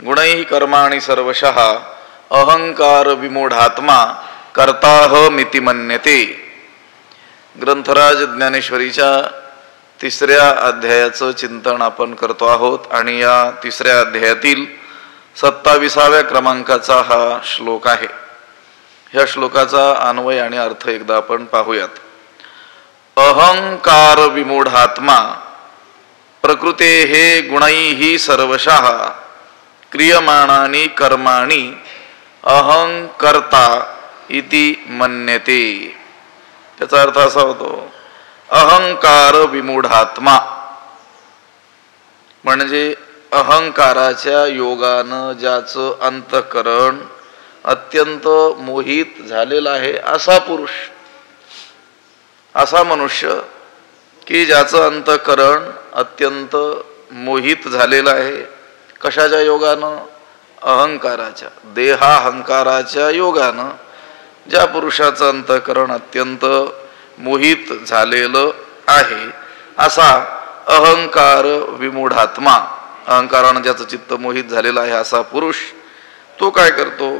गुणैः कर्माणि सर्वशः अहंकार विमूढात्मा कर्ताहमिति मन्यते. ग्रंथराज ज्ञानेश्वरीच्या 3ऱ्या अध्यायाचं चिंतन आपण करतो आहोत आणि या 3ऱ्या अध्यायातील 27व्या क्रमांकाचा हा श्लोक आहे. ह्या श्लोकाचा अन्वय आणि अर्थ एकदा आपण पाहूयात. अहंकार विमूढात्मा प्रकृतेः गुणैः सर्वशः क्रियमाणानि कर्माणि अहंकर्ता इति मन्यते. त्याचा अर्थ असा होतो, अहंकार विमूढात्मा म्हणजे अहंकाराच्या योगानं ज्याचं अंतःकरण अत्यंत मोहित झालेला आहे असा पुरुष, असा मनुष्य की ज्याचं अंतःकरण अत्यंत मोहित झालेलं आहे. कशाच्या योगानं? अहंकाराच्या, देहाहंकाराच्या योगानं ज्या पुरुषाचं अंतःकरण अत्यंत मोहित झालेलं आहे असा अहंकार विमूढात्मा, अहंकारानं ज्याचं चित्त मोहित झालेलं आहे असा पुरुष, तो काय करतो?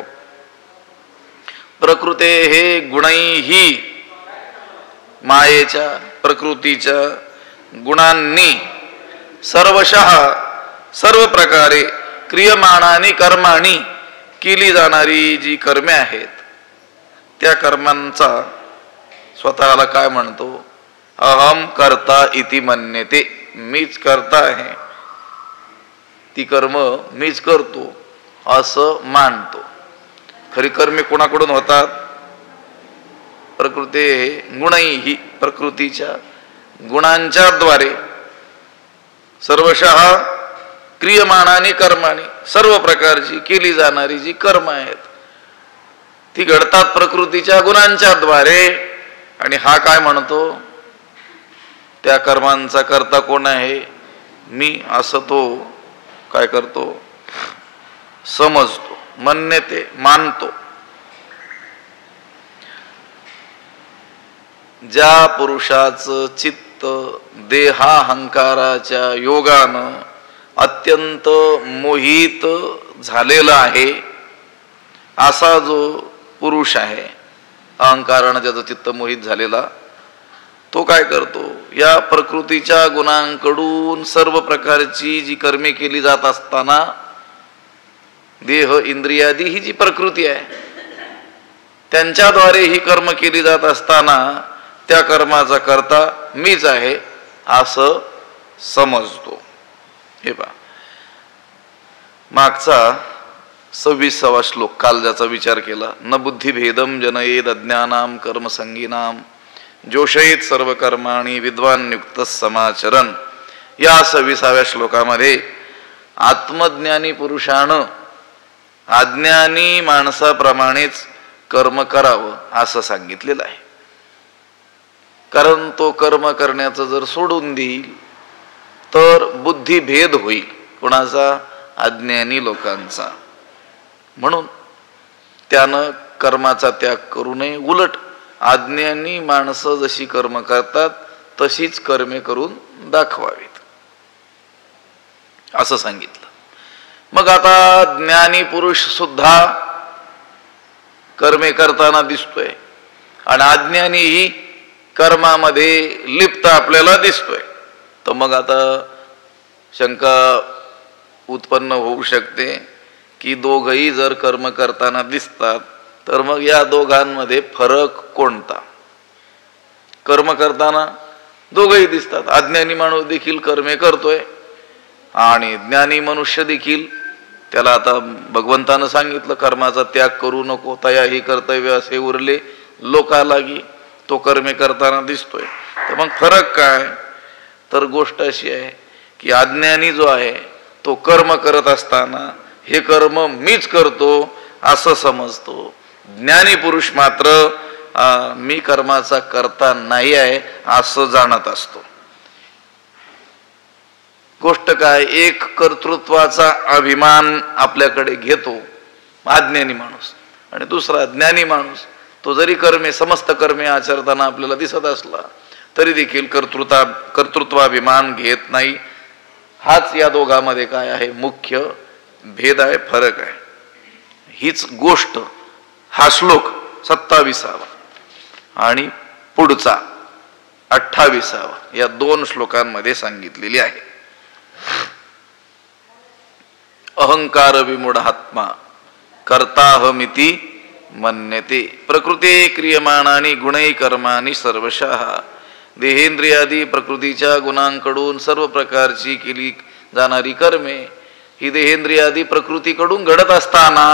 प्रकृतेः गुणैः, मायेच्या प्रकृतीच्या गुणांनी सर्वशः सर्व प्रकारे क्रियमाणानी कर्माणी केली जाणारी जी कर्मे आहेत त्या कर्मांचा स्वतःला काय म्हणतो? अहम कर्ता इति मन्यते. मीच करता आहे, ती कर्म मीच करतो असं मानतो. खरी कर्मे कोणाकडून होतात? प्रकृते गुणैहि, प्रकृतीच्या गुणांच्या द्वारे सर्वशः क्रियमाणानी कर्माणी, सर्व प्रकारची केली जाणारी जी कर्म आहेत ती घडतात प्रकृतीच्या गुणांच्या द्वारे. आणि हा काय म्हणतो? त्या कर्मांचा कर्ता कोण आहे? मी, असं तो काय करतो? समजतो, मन्यते, मानतो. ज्या पुरुषाचं चित्त देहाहंकाराच्या योगानं अत्यंत मोहित झालेला आहे असा जो पुरुष आहे, अहंकारानं ज्याचं चित्त मोहित झालेला, तो काय करतो? या प्रकृतीच्या गुणांकडून सर्व प्रकारची जी कर्मे केली जात असताना, देह इंद्रियादी ही जी प्रकृती आहे त्यांच्याद्वारे ही कर्म केली जात असताना त्या कर्माचा कर्ता मीच आहे असं समजतो. हे पहा, मागचा 26वा श्लोक काल ज्याचा विचार केला, न बुद्धिभेदम जनयेद अज्ञानाम कर्मसंगीनाम जोषयेत सर्व कर्माणि विद्वान युक्त समाचरण. या 26व्या श्लोकामध्ये आत्मज्ञानी पुरुषानं अज्ञानी माणसाप्रमाणेच कर्म करावं असं सांगितलेलं आहे. कारण तो कर्म करण्याचं जर सोडून देईल तर बुद्धिभेद होईल. कोणाचा? अज्ञानी लोकांचा. म्हणून त्यानं कर्माचा त्याग करू नये. उलट अज्ञानी माणसं जशी कर्म करतात तशीच कर्मे करून दाखवावीत असं सांगितलं. मग आता ज्ञानी पुरुष सुद्धा कर्मे करताना दिसतोय आणि अज्ञानीही कर्मामध्ये लिप्त आपल्याला दिसतोय. तर मग आता शंका उत्पन्न होऊ शकते की दोघही जर कर्म करताना दिसतात तर मग या दोघांमध्ये फरक कोणता? कर्म करताना दोघही दिसतात. अज्ञानी माणूस देखील कर्मे करतोय आणि ज्ञानी मनुष्य देखील, त्याला आता भगवंतानं सांगितलं कर्माचा त्याग करू नको, तया ही कर्तव्य असे उरले लोकालागी, तो कर्मे करताना दिसतोय. तर मग फरक काय? तर गोष्ट अशी आहे की अज्ञानी जो आहे तो कर्म करत असताना हे कर्म मीच करतो असं समजतो. ज्ञानी पुरुष मात्र मी कर्माचा करता नाही आहे असं जाणत असतो. गोष्ट काय? एक कर्तृत्वाचा अभिमान आपल्याकडे घेतो अज्ञानी माणूस, आणि दुसरा ज्ञानी माणूस, तो जरी कर्मे समस्त कर्मे आचरताना आपल्याला दिसत असला तरी देखील कर्तृत्वाभिमान घेत नाही. हाच या दोघांमध्ये काय आहे? मुख्य भेद आहे, फरक आहे. हीच गोष्ट हा श्लोक 27वा आणि पुढचा 28वा या 2 श्लोकांमध्ये सांगितलेली आहे. अहंकार विमूढात्मा कर्ताहमिति मन्यते प्रकृते क्रियमाणानि गुणै कर्माणि सर्वशः. देहेंद्रियादी प्रकृतीच्या गुणांकडून सर्व प्रकारची केली जाणारी कर्मे ही देहेंद्रियादी प्रकृतीकडून घडत असताना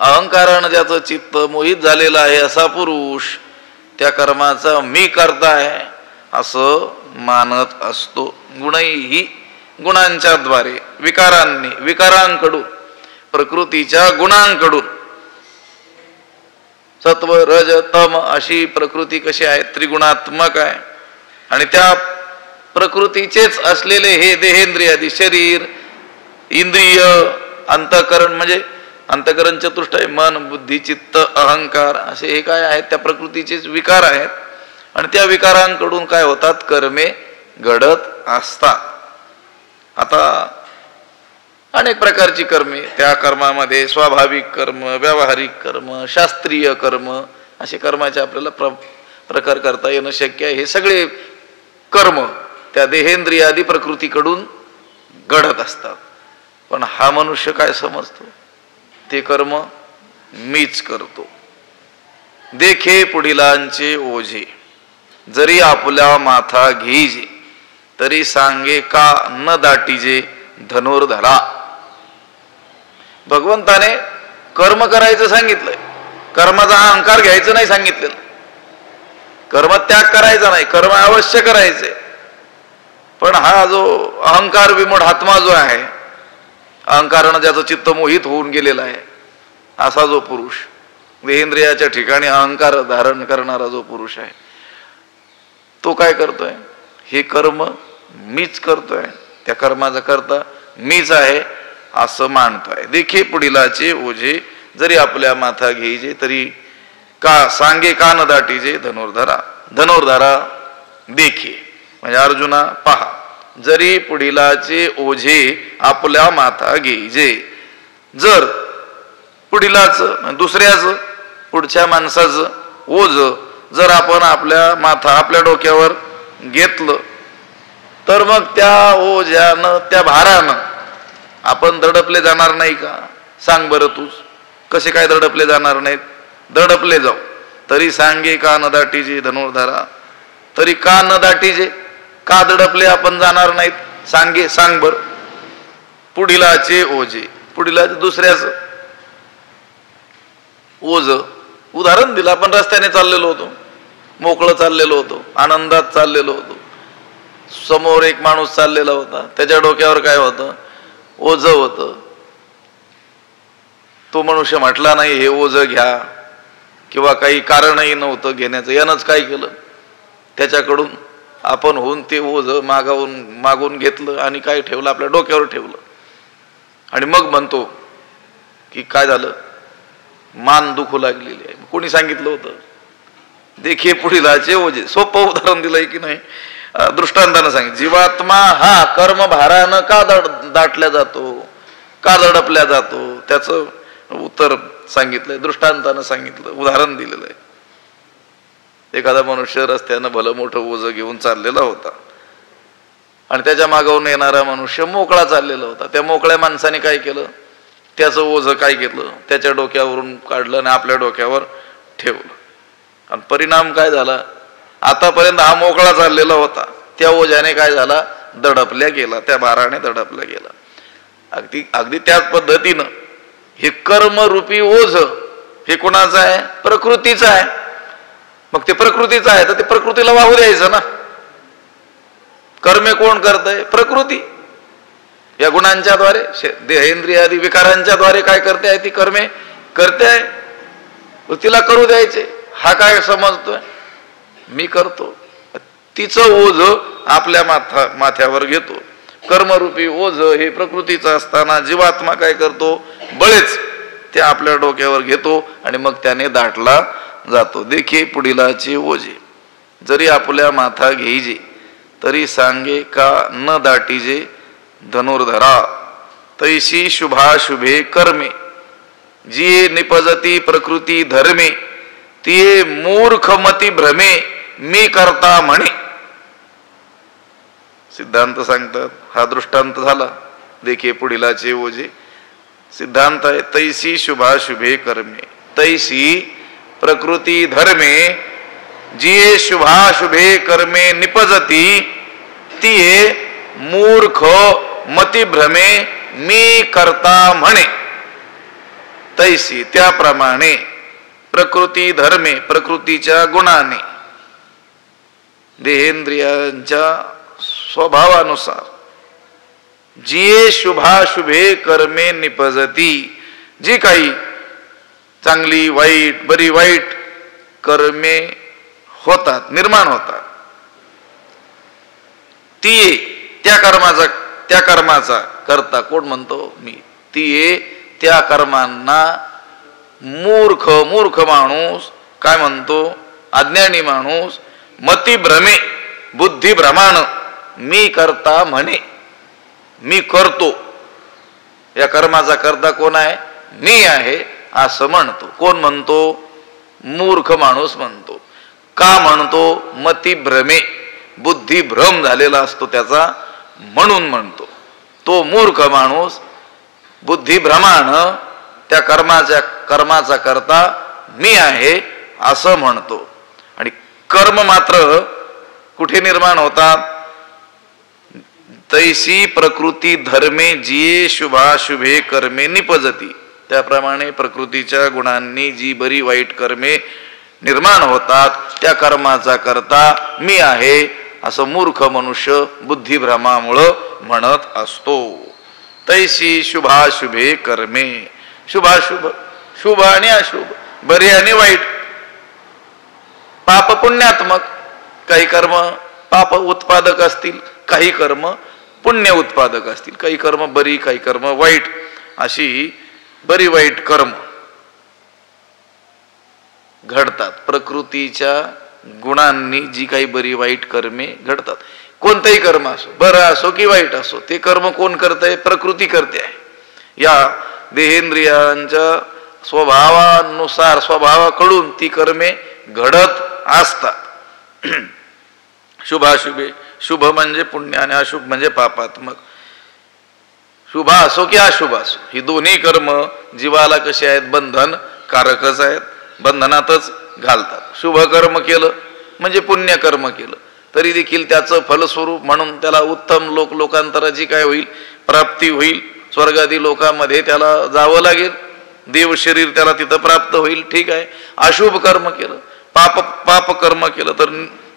अहंकारानं ज्याचं चित्त मोहित झालेलं आहे असा पुरुष त्या कर्माचा मी करताय असं मानत असतो. गुणही गुणांच्या द्वारे विकारांकडून प्रकृतीच्या गुणांकडून सत्व रज तम अशी प्रकृती कशी आहे, त्रिगुणात्मक आहे. आणि त्या प्रकृतीचेच असलेले हे देहेंद्रियादी शरीर इंद्रिय अंतःकरण म्हणजे अंतःकरण चतुष्ट आहे, मन बुद्धी चित्त अहंकार असे हे काय आहेत, त्या प्रकृतीचेच विकार आहेत. आणि त्या विकारांकडून काय होतात, कर्मे घडत असतात. आता अनेक प्रकारची कर्मे, त्या कर्मामध्ये स्वाभाविक कर्म, व्यावहारिक कर्म, शास्त्रीय कर्म असे कर्माचे आपल्याला प्रकार करता येणं शक्य आहे. हे सगळे कर्म त्या देहेंद्रियादी प्रकृतीकडून घडत असतात. पण हा मनुष्य काय समजतो, ते कर्म मीच करतो. देखे पुढिलांचे ओझे जरी आपल्या माथा घेईजे तरी सांगे का न दाटीजे धनुर्धरा. भगवंताने कर्म करायचं सांगितलंय, कर्माचा अहंकार घ्यायचं नाही सांगितलेलं. कर्म त्याग करायचा नाही, कर्म अवश्य करायचे. पण हा जो अहंकार विमूढ आत्मा जो आहे, अहंकारानं ज्याचं चित्त मोहित होऊन गेलेला आहे असा जो पुरुष, देहेंद्रियाच्या ठिकाणी अहंकार धारण करणारा जो पुरुष आहे, तो काय करतोय, हे कर्म मीच करतोय, त्या कर्माचा करता मीच आहे असं मानतोय. देखे पुढिलाचे ओझे जरी आपल्या माथा घेईजे तरी का सांगे का न दाटीजे धनुर्धरा. धनुर्धरा देखे म्हणजे अर्जुना पहा, जरी पुढिलाचे ओझे आपल्या माथा घेईजे. जर पुढिलाचं दुसऱ्याचं पुढच्या माणसाचं ओझ जर आपण आपल्या माथा आपल्या डोक्यावर घेतलं तर मग त्या ओझ्यानं त्या भारानं आपण दडपले जाणार नाही का? सांग बरं तूच, कसे काय दडपले जाणार नाहीत? दडपले जाऊ. तरी सांगे का न दाटीजे धनुर्धरा. तरी का न दाटीजे, का दडपले आपण जाणार नाहीत? सांगे सांग बर. पुढिलाचे ओझे, पुढिलाचे दुसऱ्याचं ओझ उदाहरण दिलं. आपण रस्त्याने चाललेलो होतो, मोकळं चाललेलो होतो, आनंदात चाललेलो होतो. समोर एक माणूस चाललेला होता, त्याच्या डोक्यावर काय होतं, ओझ होतं. तो मनुष्य म्हटला नाही हे ओझ घ्या, किंवा काही कारणही नव्हतं घेण्याचं. यानंच काय केलं, त्याच्याकडून आपण होऊन ते ओझ मागून घेतलं आणि काय ठेवलं, आपल्या डोक्यावर ठेवलं. आणि मग म्हणतो की काय झालं, मान दुखू लागलेली आहे. कोणी सांगितलं होतं? देखील पुढिलाचे ओझे. सोपं उदाहरण दिलंय की नाही, दृष्टांतानं सांगितलं. जीवात्मा हा कर्मभारानं का दाटल्या जातो, का दडपल्या जातो, त्याचं उत्तर सांगितलंय, दृष्टांतानं सांगितलं, उदाहरण दिलेलं आहे. एखादा मनुष्य रस्त्यानं भलं मोठं ओझं घेऊन चाललेला होता आणि त्याच्या मागवून येणारा मनुष्य मोकळा चाललेला होता. त्या मोकळ्या माणसाने काय केलं, त्याचं ओझं काय घेतलं, त्याच्या डोक्यावरून काढलं आणि आपल्या डोक्यावर ठेवलं. आणि परिणाम काय झाला, आतापर्यंत हा मोकळा चाललेला होता, त्या ओझ्याने काय झाला, दडपल्या गेला, त्या भाराने दडपल्या गेला. अगदी त्याच पद्धतीनं हे कर्मरूपी ओझ हे कोणाचं आहे, प्रकृतीचं आहे. मग ते प्रकृतीचं आहे तर ते प्रकृतीला वाहू द्यायचं ना. कर्मे कोण करतंय, प्रकृती. या गुणांच्या द्वारे, देहेंद्रियादी विकारांच्या द्वारे काय करते आहे, ती कर्मे करते आहे. तिला करू द्यायचे. हा काय समजतोय, मी करतो. तिचं ओझ आपल्या माथ्यावर घेतो. कर्मरूपी ओझ हे प्रकृतीचं असताना जीवात्मा काय करतो, बळेच ते आपल्या डोक्यावर घेतो आणि मग त्याने दाटला जातो. देखे पुढिलाचे ओझे जरी आपल्या माथा घेईजे तरी सांगे का न दाटीजे धनुर्धरा. तैसी शुभाशुभे कर्मे जी निपजती प्रकृती धर्मे ती मूर्खमती भ्रमे मी करता म्हणे. सिद्धांत सांगतात. हा दृष्टांत झाला. देखील पुढीलाचे ओझे सिद्धांत आहे. तैसी शुभाशुभे कर्मे तैसी प्रकृती धर्मे जी शुभाशुभे कर्मे निपजती ती मूर्ख मती भ्रमे मी करता म्हणे. तैसी त्याप्रमाणे प्रकृती धर्मे प्रकृतीच्या गुणाने देहेंद्रियांच्या स्वभावानुसार जी शुभाशुभे कर्मे निपजती जी काही चांगली वाईट बरी वाईट कर्मे होतात निर्माण होतात ती त्या कर्माचा करता कोण म्हणतो मी. ती त्या कर्मांना मूर्ख माणूस काय म्हणतो अज्ञानी माणूस मती भ्रमे बुद्धी भ्रमाण मी करता म्हणे. मी करतो या कर्माचा करता कोण आहे मी आहे असं म्हणतो. कोण म्हणतो मूर्ख माणूस म्हणतो. का म्हणतो मती भ्रमे बुद्धी भ्रम झालेला असतो त्याचा म्हणून म्हणतो. तो मूर्ख माणूस बुद्धी भ्रमाण त्या कर्माचा करता मी आहे असं म्हणतो. आणि कर्म मात्र कुठे निर्माण होतात. तैसी प्रकृती धर्मे जी शुभाशुभे कर्मे निपजती त्याप्रमाणे प्रकृतीच्या गुणांनी जी बरी वाईट कर्मे निर्माण होतात त्या कर्माचा करता मी आहे असं मूर्ख मनुष्य बुद्धिभ्रमामुळं म्हणत असतो. तैसी शुभाशुभे कर्मे शुभाशुभ शुभ आणि अशुभ बरे आणि वाईट पाप पुण्यात्मक काही कर्म पाप उत्पादक असतील काही कर्म पुण्य उत्पादक असतील. काही कर्म बरी काही कर्म वाईट अशी बरी वाईट कर्म घडतात. प्रकृतीच्या गुणांनी जी काही बरी वाईट कर्मे घडतात. कोणतंही कर्म असो बरं असो की वाईट असो ते कर्म कोण करतंय प्रकृती करते आहे. या देहेंद्रियांच्या स्वभावानुसार स्वभावाकडून ती कर्मे घडत असतात. शुभाशुभे शुभ म्हणजे पुण्य आणि अशुभ म्हणजे पापात्मक. शुभ असो की अशुभ असो ही दोन्ही कर्म जीवाला कशी आहेत बंधन कारकच आहेत बंधनातच घालतात. शुभ कर्म केलं म्हणजे पुण्य कर्म केलं तरी देखील त्याचं फलस्वरूप म्हणून त्याला उत्तम लोकांतराची काय होईल प्राप्ती होईल. स्वर्गादी लोकांमध्ये त्याला जावं लागेल देव शरीर त्याला तिथं प्राप्त होईल. ठीक आहे. अशुभ कर्म केलं पाप कर्म केलं तर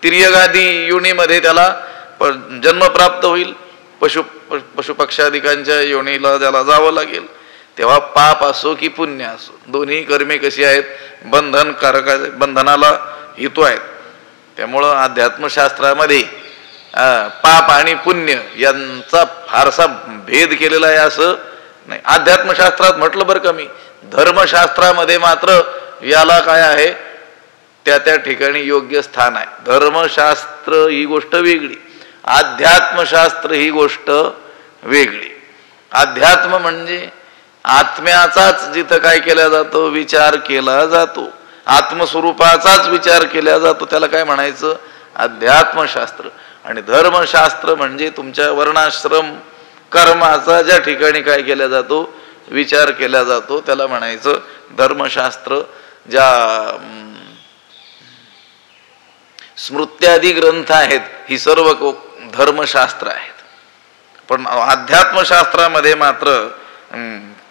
तिर्यगादी योनीमध्ये त्याला जन्म प्राप्त होईल. पशुपक्षादिकांच्या योनीला त्याला जावं लागेल. तेव्हा पाप असो की पुण्य असो दोन्ही कर्मे कशी आहेत बंधनकारक बंधनाला हेतू आहेत. त्यामुळं अध्यात्मशास्त्रामध्ये पाप आणि पुण्य यांचा फारसा भेद केलेला आहे असं नाही. अध्यात्मशास्त्रात म्हटलं बरं का मी धर्मशास्त्रामध्ये मात्र याला काय आहे त्या ठिकाणी योग्य स्थान आहे. धर्मशास्त्र ही गोष्ट वेगळी अध्यात्मशास्त्र ही गोष्ट वेगळी. अध्यात्म म्हणजे आत्म्याचाच जिथं काय केला जातो विचार केला जातो आत्मस्वरूपाचाच विचार केला जातो त्याला काय म्हणायचं अध्यात्मशास्त्र. आणि धर्मशास्त्र म्हणजे तुमच्या वर्णाश्रम कर्माचा ज्या ठिकाणी काय केला जातो विचार केला जातो त्याला म्हणायचं धर्मशास्त्र. ज्या स्मृत्यादी ग्रंथ आहेत ही सर्व धर्मशास्त्र आहेत. पण अध्यात्मशास्त्रामध्ये मात्र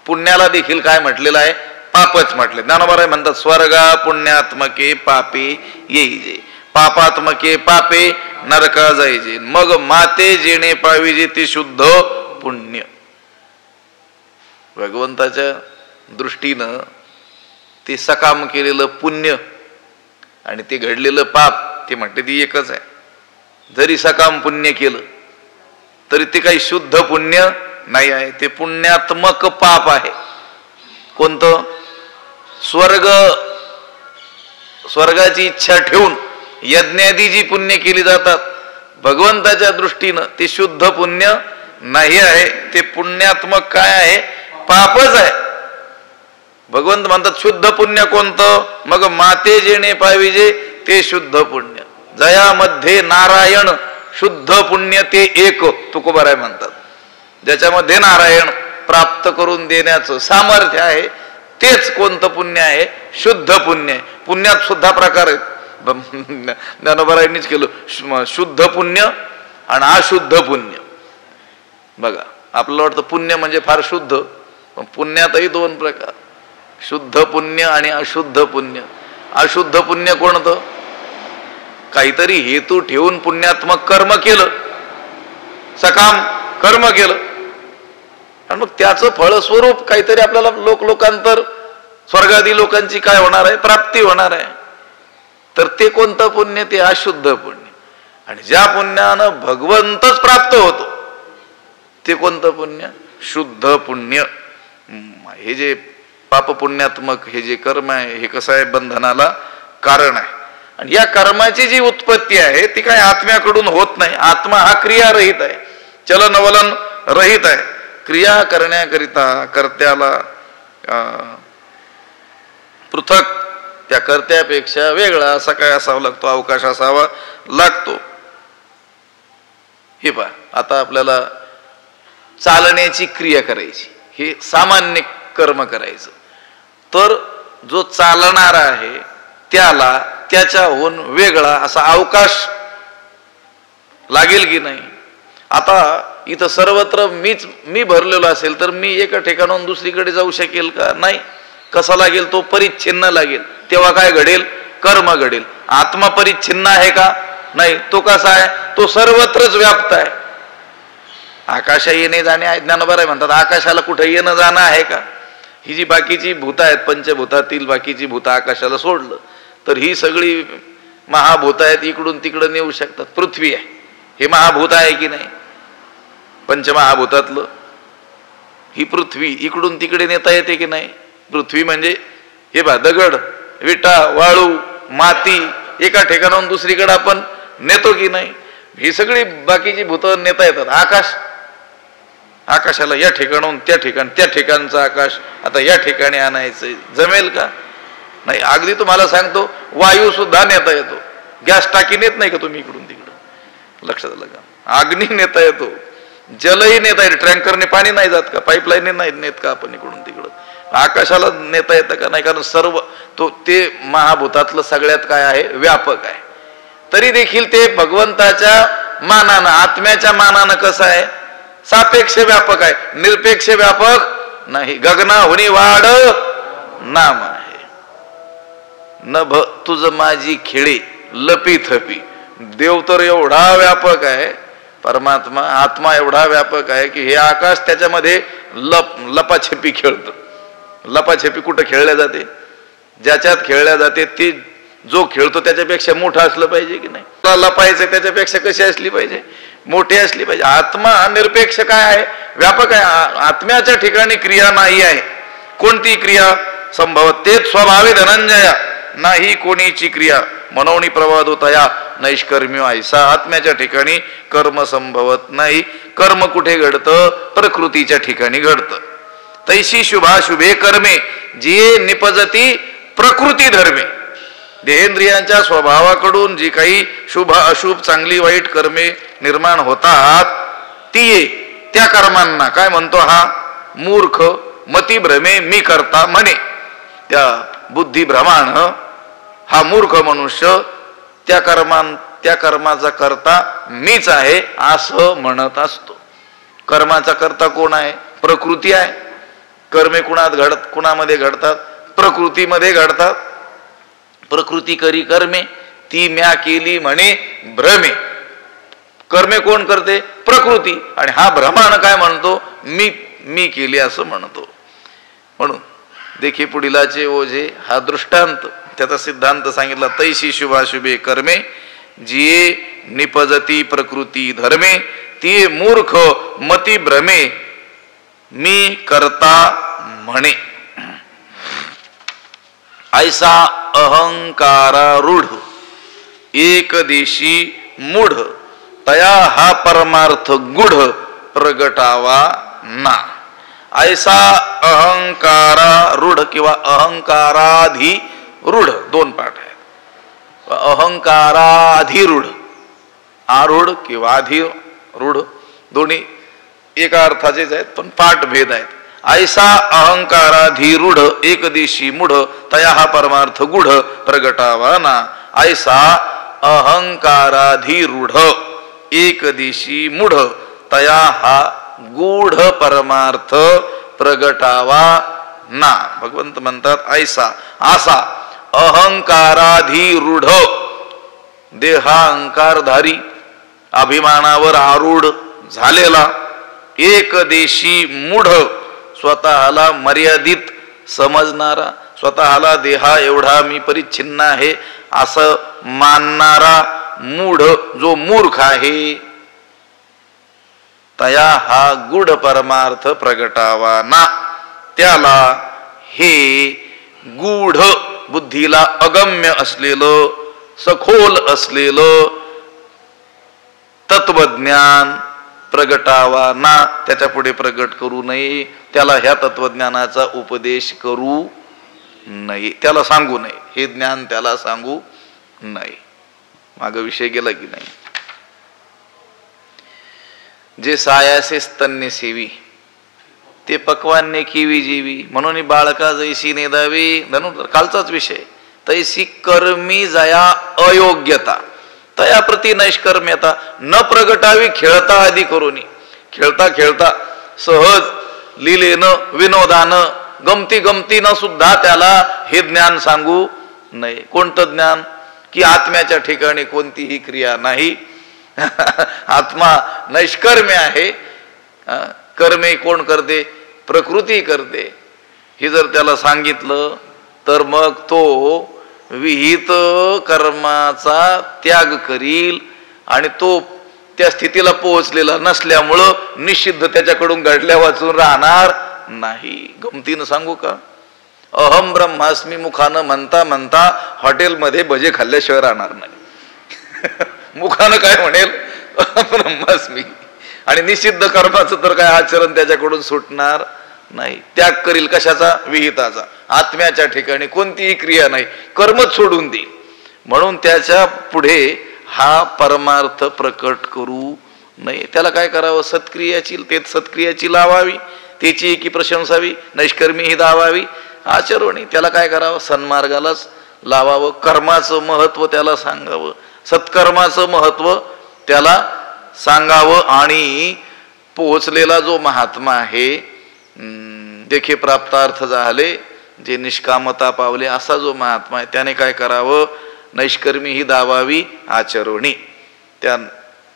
पुण्याला देखील काय म्हटलेलं आहे पापच म्हटले. ज्ञानोबा म्हणतात स्वर्गा पुण्यात्मके पापे येईजे पापात्मके पापे नरका जायचे मग माते जेणे पाविजे ते शुद्ध पुण्य. भगवंताच्या दृष्टीनं ते सकाम केलेलं पुण्य आणि ते घडलेलं पाप ते म्हणते ती एकच आहे. जरी सकाम पुण्य केलं तरी ते काही शुद्ध पुण्य नाही आहे ते पुण्यात्मक पाप आहे. कोणतं स्वर्गाची इच्छा ठेवून यज्ञादी जी पुण्य केली जातात भगवंताच्या दृष्टीनं ते शुद्ध पुण्य नाही आहे, ते पुण्यात्मक काय आहे? पापच आहे. भगवंत म्हणतात शुद्ध पुण्य कोणतं? मग माते जेणे पाविजे ते शुद्ध पुण्य. जयामध्ये नारायण शुद्ध पुण्य ते एक तुकोबाराय म्हणतात. ज्याच्यामध्ये नारायण प्राप्त करून देण्याचं सामर्थ्य आहे तेच कोणतं पुण्य आहे? शुद्ध पुण्य. पुण्यात सुद्धा प्रकार आहेत. ज्ञानोबारायांनीच केलं शुद्ध पुण्य आणि अशुद्ध पुण्य. बघा, आपल्याला वाटतं पुण्य म्हणजे फार शुद्ध, पण पुण्यातही दोन प्रकार, शुद्ध पुण्य आणि अशुद्ध पुण्य. अशुद्ध पुण्य कोणतं? काहीतरी हेतू ठेवून पुण्यात्मक कर्म केलं, सकाम कर्म केलं, आणि मग त्याचं फळस्वरूप काहीतरी आपल्याला लोकांतर स्वर्गादी लोकांची काय होणार आहे? प्राप्ती होणार आहे. तर ते कोणतं पुण्य? ते अशुद्ध पुण्य. आणि ज्या पुण्यानं भगवंतच प्राप्त होतो ते कोणतं पुण्य? शुद्ध पुण्य. हे जे पाप पुण्यात्मक हे जे कर्म आहे हे कसं आहे? बंधनाला कारण आहे. आणि या कर्माची जी उत्पत्ती आहे ती काय आत्म्याकडून होत नाही. आत्मा हा क्रिया रहित आहे, चलनवलन रहित आहे. क्रिया करण्याकरिता कर्त्याला पृथक त्या कर्त्यापेक्षा वेगळा असा काय असावा लागतो? अवकाश असावा लागतो. हे पहा, आता आपल्याला चालण्याची क्रिया करायची, हे सामान्य कर्म करायचं, तर जो चालणार आहे त्याला त्याच्याहून वेगळा असा अवकाश लागेल की नाही? आता इथं सर्वत्र मी भरलेलो असेल तर मी एका ठिकाणाहून दुसरीकडे जाऊ शकेल का? नाही. कसा लागेल? तो परिच्छिन्न लागेल. तेव्हा काय घडेल? कर्म घडेल. आत्मा परिच्छिन्न आहे का? नाही. तो कसा आहे? तो सर्वत्रच व्याप्त आहे. आकाशा येणे जाणे ज्ञानोबाराय म्हणतात आकाशाला कुठे येणं जाणं आहे का? ही जी बाकीची भूत आहेत, पंचभूतातील बाकीची भूत आकाशाला सोडलं तर ही सगळी महाभूत आहेत, इकडून तिकडं नेऊ शकतात. पृथ्वी आहे, हे महाभूत आहे की नाही? पंचमहाभूतातलं ही पृथ्वी इकडून तिकडे नेता येते की नाही? पृथ्वी म्हणजे हे बा दगड, विटा, वाळू, माती एका ठिकाणाहून दुसरीकडे आपण नेतो की नाही? ही सगळी बाकीची भूतं नेता येतात. आकाश, आकाशाला या ठिकाणाहून त्या ठिकाणचं आकाश आता या ठिकाणी आणायचं जमेल का? नाही. अगदी तुम्हाला सांगतो, वायू सुद्धा नेता येतो. गॅस टाकी नेत नाही का तुम्ही इकडून तिकडं? लक्षात आलं का? अग्नी नेता येतो, जलही नेता येते. टँकरने पाणी नाही जात का? पाईपलाईनने नाही नेत का आपण इकडून तिकडं? आकाशाला नेता येतं का? नाही. कारण सर्व ते महाभूतातलं सगळ्यात काय आहे? व्यापक आहे. तरी देखील ते भगवंताच्या मानानं, आत्म्याच्या मानानं कसं आहे? सापेक्ष व्यापक आहे, निरपेक्ष व्यापक नाही. गगनाहुनी वाढ नाम आहे. नभ तुझ माझी खेळे लपी थपी. देव तर एवढा व्यापक आहे, परमात्मा आत्मा एवढा व्यापक आहे की हे आकाश त्याच्यामध्ये लपाछपी खेळतं. लपाछपी कुठं खेळल्या जाते? ज्याच्यात खेळल्या जाते ते जो खेळतो त्याच्यापेक्षा मोठा असलं पाहिजे की नाही? लपायचं त्याच्यापेक्षा कशी असली पाहिजे? मोठी असली पाहिजे. आत्मा निरपेक्ष काय आहे? व्यापक आहे. आत्म्याच्या ठिकाणी क्रिया नाही आहे. कोणती क्रिया? संभवत तेच स्वभावे धनंजया, नाही कोणीची क्रिया मनोनी प्रवादोतया नैष्कर्म्य ऐसा. आत्म्याच्या ठिकाणी कर्म संभवत नाही. कर्म कुठे घडतं? प्रकृतीच्या ठिकाणी घडतं. तैशी शुभाशुभे कर्मे जी निपजती प्रकृती धर्मे. देहेंद्रियांच्या स्वभावाकडून जी काही शुभ अशुभ चांगली वाईट कर्मे निर्माण होतात ती त्या कर्मांना काय म्हणतो? हा मूर्ख मती भ्रमे मी करता म्हणे. त्या बुद्धिभ्रमाण हा मूर्ख मनुष्य त्या कर्माचा करता मीच आहे असं म्हणत असतो. कर्माचा करता कोण आहे? प्रकृती आहे. कर्मे कुणामध्ये घडतात? प्रकृतीमध्ये घडतात. प्रकृती करी कर्मे ती म्या केली म्हणे भ्रमे. कर्मे कोण करते? प्रकृती. आणि हा भ्रमानं काय म्हणतो? मी केली असं म्हणतो. म्हणून देखी पुढीलाचे ओझे हा दृष्टांत, त्याचा सिद्धांत सांगितला. तैशी शुभाशुभे कर्मे जी निपजती प्रकृती धर्मे ती मूर्ख मती भ्रमे मी करता म्हणे. ऐसा अहंकारारूढ एक दिशी मूढ तया हा परमार्थ गुढ प्रगटावा ना. ऐसा अहंकारा रूढ किंवा अहंकाराधी रूढ दोन पाठ आहेत. अहंकाराधिरूढ, आरूढ किंवा अधिरूढ दोन्ही एका अर्थाचेच आहेत पण पाठ भेद आहेत. ऐसा अहंकाराधिरूढ एकदिशी मूढ तया हा परमार्थ गूढ प्रगटावा ना. ऐसा अहंकाराधिरूढ एकदिशी मूढ तया हा गूढ परमार्थ प्रगटावा ना. भगवंत म्हणतात ऐसा असा अहंकाराधिरूढ देहांकारधारी अभिमानावर आरूढ झालेला एकदेशी मूढ स्वतःला मर्यादित समजणारा स्वतःला देहा एवढा मी परिच्छिन्न आहे असं मानणारा मूढ जो मूर्ख आहे तया हा गूढ परमार्थ प्रगटावा ना. त्याला हे गूढ बुद्धीला अगम्य असलेलं सखोल असलेलं तत्वज्ञान प्रगटावा ना. त्याच्या पुढे प्रगट करू नये. त्याला ह्या तत्वज्ञानाचा उपदेश करू नये, त्याला सांगू नये. हे ज्ञान त्याला सांगू नये. माग विषय गेला की नाही. जे सायासे स्तन्य सेवी ते पक्वान्य किवी जीवी म्हणून बाळका जैसी नेदावी. धनुर्धर कालचाच विषय. तैसी कर्मी जया अयोग्यता तया प्रती नैष्कर्म्यता न प्रगटावी खेळता आधी करूनी. खेळता खेळता सहज लीलेनं विनोदानं गमती गमतीनं सुद्धा त्याला हे ज्ञान सांगू नये. कोणतं ज्ञान की आत्म्याच्या ठिकाणी कोणतीही क्रिया नाही. आत्मा नैष्कर्म्य आहे. कर्मे कोण करते? प्रकृती करते. हे जर त्याला सांगितलं तर मग तो विहित कर्माचा त्याग करील आणि तो त्या स्थितीला पोहोचलेला नसल्यामुळं निषिद्ध त्याच्याकडून घडल्या वाचून राहणार नाही. गमतीनं सांगू का? अहम ब्रह्मास्मी मुखानं म्हणता म्हणता हॉटेलमध्ये भजे खाल्ल्याशिवाय राहणार नाही. मुखानं काय म्हणेल? अहम ब्रह्मास्मी. आणि निषिद्ध कर्माचं तर काय आचरण त्याच्याकडून सुटणार नाही. त्याग करील कशाचा? विहिताचा. आत्म्याच्या ठिकाणी कोणतीही क्रिया नाही, कर्मच सोडून देईल. म्हणून त्याच्या पुढे हा परमार्थ प्रकट करू नये. त्याला काय करावं? सत्क्रियाची लावावी, त्याची एकी प्रशंसावी, नैष्कर्मी ही दावावी, आचरणी. त्याला काय करावं? सन्मार्गालाच लावावं. कर्माचं महत्व त्याला सांगावं, सत्कर्माचं महत्व त्याला सांगावं. आणि पोहोचलेला जो महात्मा आहे, देखे प्राप्तार्थ झाले, जे निष्कामता पावले असा जो महात्मा आहे त्याने काय करावं? नैष्कर्मी ही दावावी, आचरणी. त्या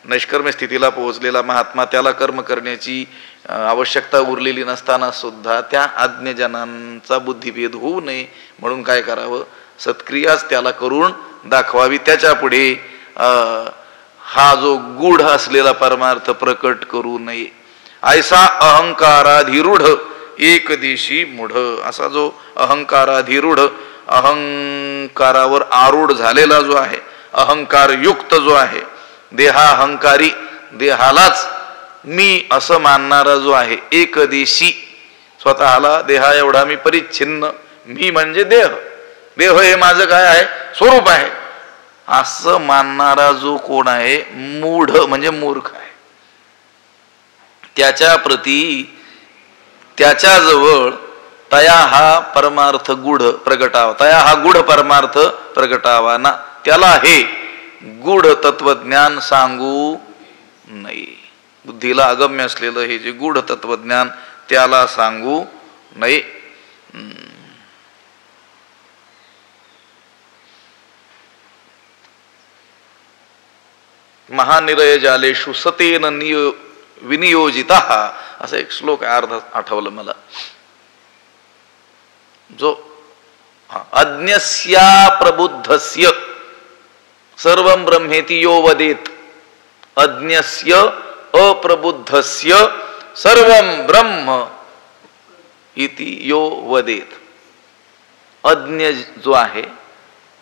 नैष्कर्म्य स्थितीला पोहोचलेला महात्मा त्याला कर्म करण्याची आवश्यकता उरलेली नसताना सुद्धा त्या आज्ञजनांचा बुद्धिभेद होऊ नये म्हणून काय करावं? सत्क्रियाच त्याला करून दाखवावी. त्याच्या पुढे हा जो गूढ असलेला परमार्थ प्रकट करू नये. ऐसा अहंकाराधिरूढ एकदिशी मूढ. असा जो अहंकाराधिरूढ अहंकारावर आरूढ झालेला जो आहे, अहंकार युक्त जो आहे, देहाहंकारी, देहालाच मी असं मानणारा जो आहे, एकदेशी, स्वतःला देहा एवढा मी परिच्छिन्न, मी म्हणजे देह, देह हे माझं काय आहे? स्वरूप आहे, असं मानणारा जो कोण आहे, मूढ म्हणजे मूर्ख आहे. त्याच्या प्रती त्याच्याजवळ तया हा परमार्थ गूढ प्रगटावा, तया हा गूढ परमार्थ प्रगटावा ना. त्याला हे गूढ तत्वज्ञान सांगू नये. बुद्धीला अगम्य असलेलं हे जे गूढ तत्वज्ञान त्याला सांगू नये. महानिरय जालेषु सतेन विनियोजिता असा एक श्लोक आहे, अर्थ आठवलं मला, जो अज्ञस्या प्रबुद्धस्य सर्वं ब्रह्मेति यो वदेत. अज्ञस्य अप्रबुद्धस्य सर्वं ब्रह्म इति यो वदेत. अज्ञ जो आहे,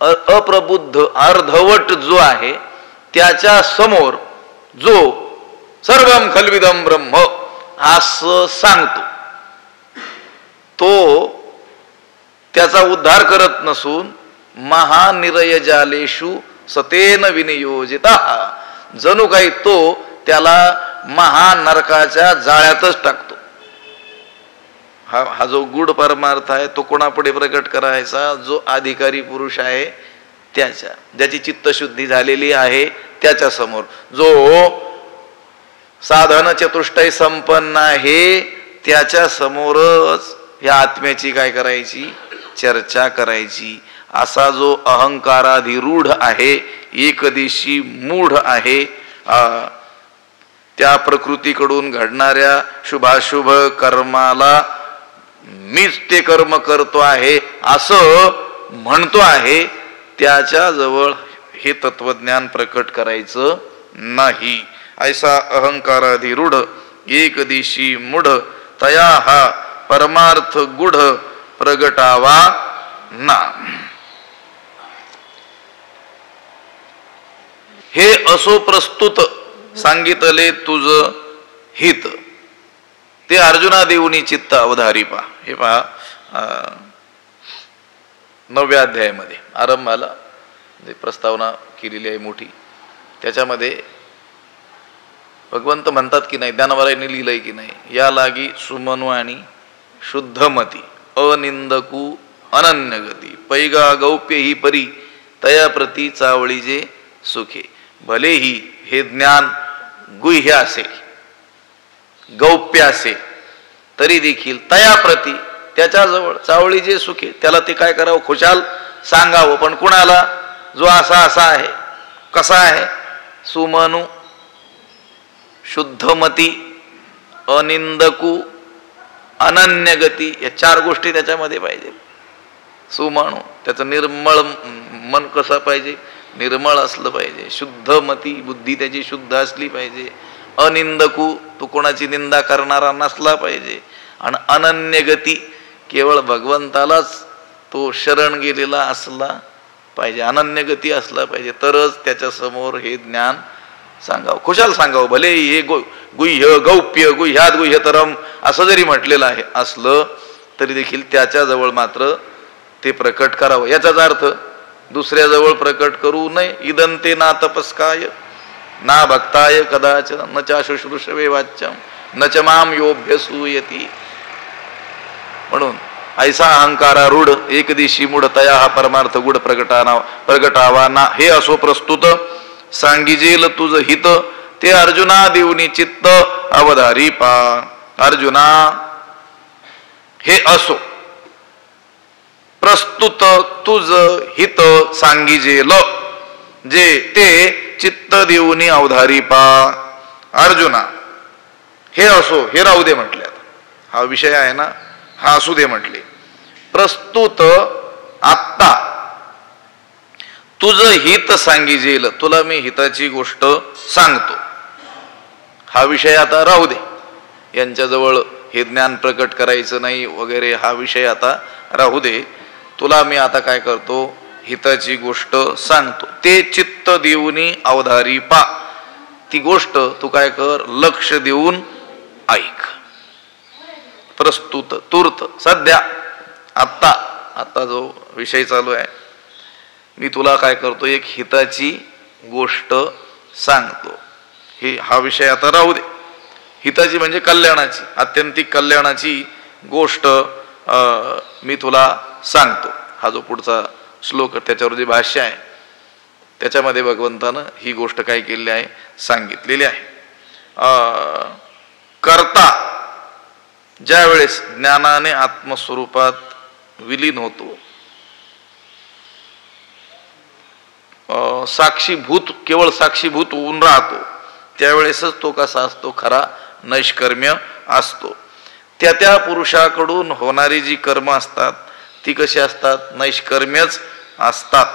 अप्रबुद्ध अर्धवट जो आहे, त्याच्या समोर जो सर्वम खलविदम ब्रह्म असं सांगतो, तो त्याचा उद्धार करत नसून महानिरय जालेषु सतेन विनियोजिता, जणू काही तो त्याला महानरकाच्या जाळ्यातच टाकतो. हा जो गूढ परमार्थ आहे तो कोणापुढे प्रकट करायचा? जो अधिकारी पुरुष आहे त्याच्या, ज्याची चित्तशुद्धी झालेली आहे त्याच्या समोर, जो साधन चतुष्टय संपन्न आहे त्याच्या समोरच या आत्म्याची काय करायची? चर्चा करायची. असा जो अहंकाराधिरूढ आहे, एकदिशी मूढ आहे, त्या प्रकृतीकडून घडणाऱ्या शुभाशुभ कर्माला मीच ते कर्म करतो आहे असं म्हणतो आहे, त्याच्या जवळ हे तत्वज्ञान प्रकट करायचं नाही. ऐसा अहंकाराधिरूढ एकदिशी मूढ तया हा परमार्थ गुढ प्रगटावा ना. हे असो प्रस्तुत सांगितले तुझ हित, ते अर्जुना देऊनी चित्त अवधारी पहा. हे पहा 9व्या अध्यायामध्ये आरंभाला जे प्रस्तावना केलेली आहे मोठी, त्याच्यामध्ये भगवंत म्हणतात की नाही, ज्ञानवरायांनी लिहिलंय की नाही, या लागी सुमनु आणि शुद्धमती अनिंदकू अनन्यगती पैगा गौप्य ही परी तया प्रती चावळीजे सुखे. भलेही हे ज्ञान गुह्य असेल, गौप्य असेल, तरी देखील तया प्रती त्याच्याजवळ चावळीजे सुखे, त्याला ते काय करावं? खुशाल सांगावं. पण कुणाला? जो असा असा आहे. कसा आहे? सुमनु, शुद्धमती, अनिंदकू, अनन्यगती, या 4 गोष्टी त्याच्यामध्ये पाहिजे. सुमनु, त्याचं निर्मळ मन कसं पाहिजे? निर्मळ असलं पाहिजे. शुद्धमती, बुद्धी त्याची शुद्ध असली पाहिजे. अनिंदकू, तो कोणाची निंदा करणारा नसला पाहिजे. आणि अनन्यगती, केवळ भगवंतालाच तो शरण गेलेला असला पाहिजे, अनन्यगती असला पाहिजे, तरच त्याच्या समोर हे ज्ञान सांगावं, खुशाल सांगावं. भले हे गुह्य गौप्य गुह्यात गुह्यतरम असं जरी म्हटलेलं आहे असलं तरी देखील त्याच्याजवळ मात्र ते प्रकट करावं. याचाच अर्थ दुसऱ्याजवळ प्रकट करू नये. इदंते ना तपस्काय ना भक्ताय कदाचन न चा शुश्रूषवे वाच्यम न च माम योभ्यसूयती. म्हणून ऐसा अहंकारारूढ एकदिशी मूढ तया हा परमार्थ गुढ प्रगटावा ना. हे असो प्रस्तुत सांगिजेल तुझ हित, ते अर्जुना देऊनी चित्त अवधारी पा. अर्जुना, हे असो प्रस्तुत तुझ हित सांगिजेल, जे ते चित्त देऊनी अवधारी पा. अर्जुना, हे असो, हे राहू दे म्हटले. हा विषय आहे ना, हा असू दे म्हटले. प्रस्तुत आत्ता तुझ हित सांगिजेल, तुला मी हिताची गोष्ट सांगतो. हा विषय आता राहू दे, यांच्याजवळ हे ज्ञान प्रकट करायचं नाही वगैरे, हा विषय आता राहू दे. तुला मी आता काय करतो? हिताची गोष्ट सांगतो. ते चित्त देऊनी अवधारी पा. ती गोष्ट तू काय कर? लक्ष देऊन ऐक. प्रस्तुत, तूर्त, सध्या, आत्ता जो विषय चालू आहे, मी तुला काय करतो? एक हिताची गोष्ट सांगतो. हा विषय आता राहू दे. हिताची म्हणजे कल्याणाची, आत्यंतिक कल्याणाची गोष्ट मी तुला सांगतो. हा जो पुढचा श्लोक, त्याच्यावर जे भाष्य आहे त्याच्यामध्ये भगवंतानं ही गोष्ट काय केलेली आहे? सांगितलेली आहे. करता ज्या वेळेस ज्ञानाने आत्मस्वरूपात विलीन होतो, साक्षीभूत, केवळ साक्षीभूत होऊन राहतो, त्यावेळेसच तो कसा असतो? खरा नैष्कर्म्य असतो. त्या पुरुषाकडून होणारी जी कर्म असतात ती कशी असतात? नैष्कर्म्यच असतात.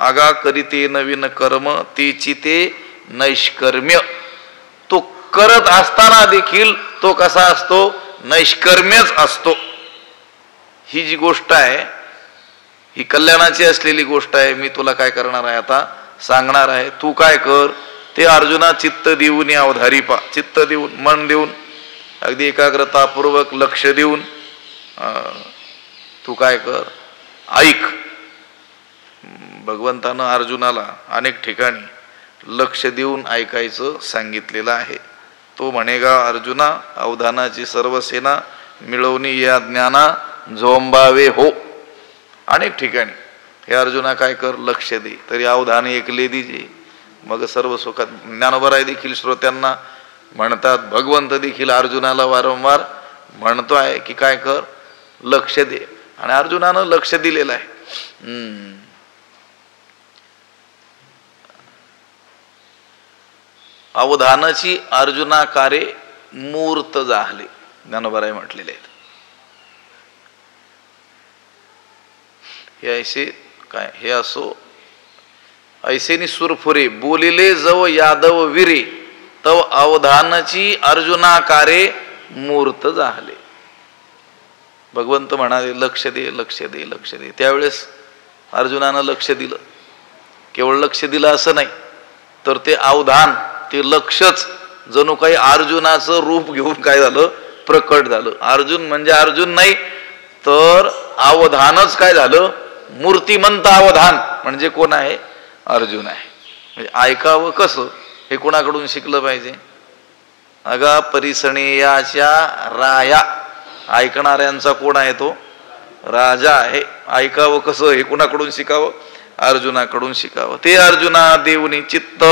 आगा करीते नवीन कर्म तेची ते नैष्कर्म्य. तो करत असताना देखील तो कसा असतो? नैष्कर्म्यच असतो. ही जी गोष्ट आहे ही कल्याणाची असलेली गोष्ट आहे. मी तुला काय करणार आहे? आता सांगणार आहे. तू काय कर? ते अर्जुना चित्त देऊन अवधारी पा, चित्त देऊन मन देऊन अगदी एकाग्रतापूर्वक लक्ष देऊन तू काय कर, ऐक. भगवंतानं अर्जुनाला अनेक ठिकाणी लक्ष देऊन ऐकायचं सांगितलेलं आहे. तो म्हणेगा अर्जुना अवधानाची सर्व सेना मिळवणी या ज्ञाना झोंबावे हो. अनेक ठिकाणी हे अर्जुना काय कर, लक्ष दे. तरी अवधान एकले दीजे मग सर्व सुखात. ज्ञानोबराय देखील श्रोत्यांना म्हणतात, भगवंत देखील अर्जुनाला वारंवार म्हणतो आहे की काय कर, लक्ष दे. आणि अर्जुनानं लक्ष दिलेलं आहे. अवधानाची अर्जुनाकारे मूर्त जाहले ज्ञानोबराय म्हटलेले आहेत. हे ऐसे काय, हे असो ऐसेनी सुरफुरे बोलिले जव यादव विरे तव अवधानाची अर्जुनाकारे मूर्त जाहले. भगवंत म्हणाले लक्ष दे, लक्ष दे, लक्ष दे. त्यावेळेस अर्जुनानं लक्ष दिलं. केवळ लक्ष दिलं असं नाही, तर ते अवधान, ते लक्षच जणू काही अर्जुनाचं रूप घेऊन काय झालं, प्रकट झालं. अर्जुन म्हणजे अर्जुन नाही, तर अवधानच काय झालं, मूर्तिमंत अवधान म्हणजे कोण आहे, अर्जुन आहे. म्हणजे ऐकावं कसं हे कोणाकडून शिकलं पाहिजे. अगा परिसणेयाच्या राया, ऐकणाऱ्यांचा कोण आहे, तो राजा आहे. ऐकावं कसं हे कोणाकडून शिकावं, अर्जुनाकडून शिकावं. ते अर्जुना देऊनी चित्त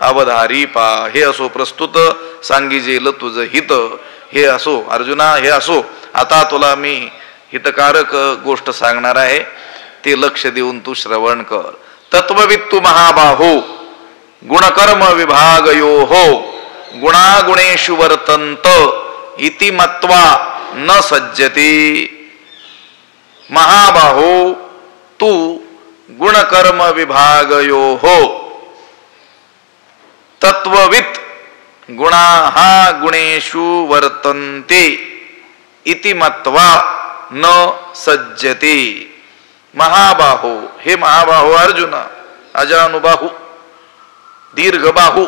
अवधारी पा. हे असो प्रस्तुत सांगिजेल तुझं हित. हे असो अर्जुना, हे असो आता तुला मी हितकारक गोष्ट सांगणार आहे, ते लक्ष देऊन तू श्रवण कर. तत्ववित्तु महाबाहो गुणकर्म विभागयो हो गुणागुणेषु वर्तन्त इति मत्वा न सज्जते. महाबाहो तू गुणकर्म विभागयो हो तत्ववित् गुणाः गुणेषु वर्तन्ते इति मत्वा न सज्जते. महाबाहो, हे महाबाहो अर्जुना, अजानुबाहू दीर्घबाहू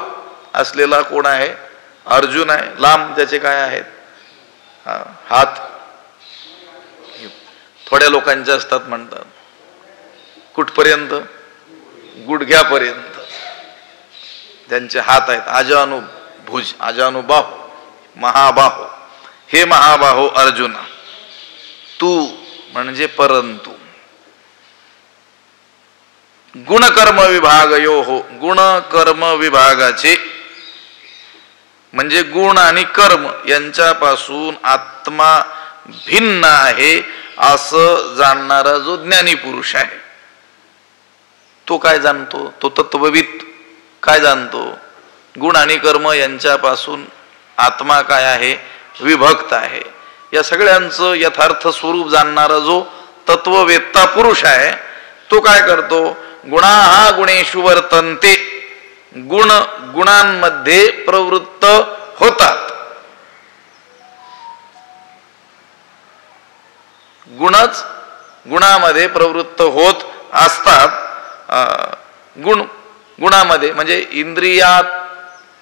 असलेला कोण आहे, अर्जुन आहे. लांब त्याचे काय आहेत, हात थोड्या लोकांचे असतात म्हणतात. कुठपर्यंत, गुडघ्यापर्यंत त्यांचे हात आहेत. अजानुभुज, अजानुबाहू, महाबाहो. हे महाबाहो अर्जुना, तू म्हणजे परंतु. गुणकर्म विभागयो हो, गुण कर्म विभागाचे म्हणजे गुण आणि कर्म यांच्यापासून आत्मा भिन्न आहे असं जाणणारा जो ज्ञानी पुरुष आहे, तो काय जाणतो, तो तत्वविद काय जाणतो, गुण आणि कर्म यांच्यापासून आत्मा काय आहे, विभक्त आहे. या सगळ्यांचं यथार्थ स्वरूप जाणणारा जो तत्ववेत्ता पुरुष आहे, तो काय करतो, गुणाः गुणेषु वर्तन्ते. गुण गुणांमध्ये प्रवृत्त होतात. गुणच गुणामध्ये प्रवृत्त होत असतात. गुण गुणामध्ये म्हणजे